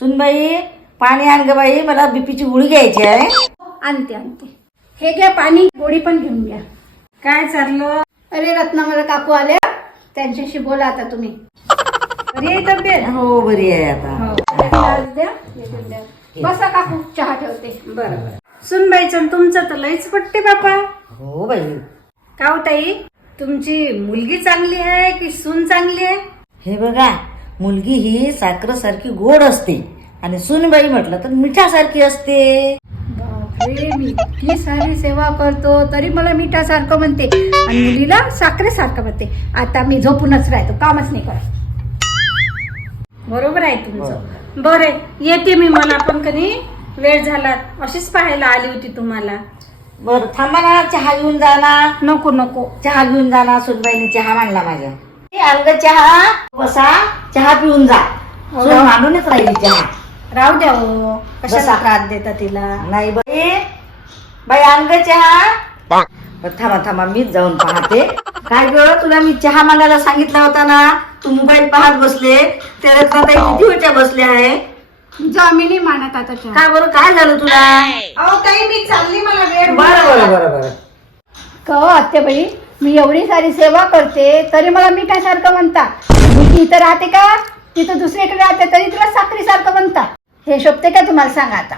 सुनबाई पाणी आण ग बाई, मला बीपीची गोळी घ्यायची आहे. आणते आणते. हे घ्या पाणी, गोळी पण घेऊन घ्या. काय चाललं? अरे रत्नामाला काकू आल्या, त्यांच्याशी बोला आता तुम्ही. बरी आहे तब्येत? हो बरी आहे आता. ग्लास द्या, हे देऊन द्या. बसा काकू, चहा ठेवते. बरं. सुनबाईचं तुमचं तर लईच पटते बापा. हो बाई. का हो ताई, तुमची मुलगी चांगली आहे की सून चांगली आहे? हे बघा, मुलगी ही साखरेसारखी गोड असते आणि सुनबाई म्हटलं तर मिठासारखी असते. बापरे, मी इतकी सारी सेवा करतो तरी मला मिठासारखं म्हणते आणि मुलीला साखरेसारखं म्हणते. आता मी झोपूनच राहतो, कामच नाही करत. बरोबर आहे तुमचं. बरं, येते मी. मला पण कधी वेळ झाला अशीच पाहायला आली होती तुम्हाला. बर थांबा ना, चहा घेऊन जा ना. नको नको, चहा घेऊन जा ना. सुनबाईने चहा मांडला माझ्या. अंग चहा, बसा, चहा पिऊन जा. सून मांडूनच राहिली चहा. राहू द्या हो, कशाला बसा. त्रास देता तिला. नाही बाई, बाई अंग चहा. बरं, थांबा थांबा, मीच जाऊन पाहते. काय ग, तुला मी चहा मागायला सांगितला होता ना, तू मोबाईल पाहत बसले. त्या रत्नाताई किती वेळच्या बसल्या आहे. जामिनी मानत आता चहा. काय बरं, काय झालं तुला? अहो ताई, मी चालली, मला वेळ बरं बरं बरं बरं. हो आत्याबाई, मी एवढी सारी सेवा करते तरी मला मिठासारखं म्हणता. मी इथं राहते का, तिथं दुसरीकडे राहते तरी तुला साखरीसारखं म्हणता. हे शोभते का तुम्हाला, सांगा आता.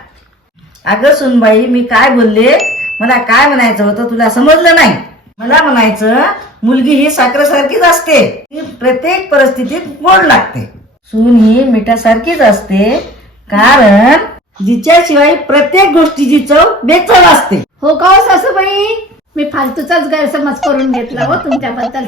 अगं सुनबाई, मी काय बोलले? मला काय म्हणायचं होतं तुला समजलं नाही. मला म्हणायचं, मुलगी ही साखरेसारखीच असते, ती प्रत्येक परिस्थितीत गोड लागते. सून ही मिठासारखीच असते, कारण जिच्याशिवाय प्रत्येक गोष्टीची चव बेचव असते. हो का हो सासूबाई, मी फालतूचाच गैरसमज करून घेतला हो तुमच्याबद्दल.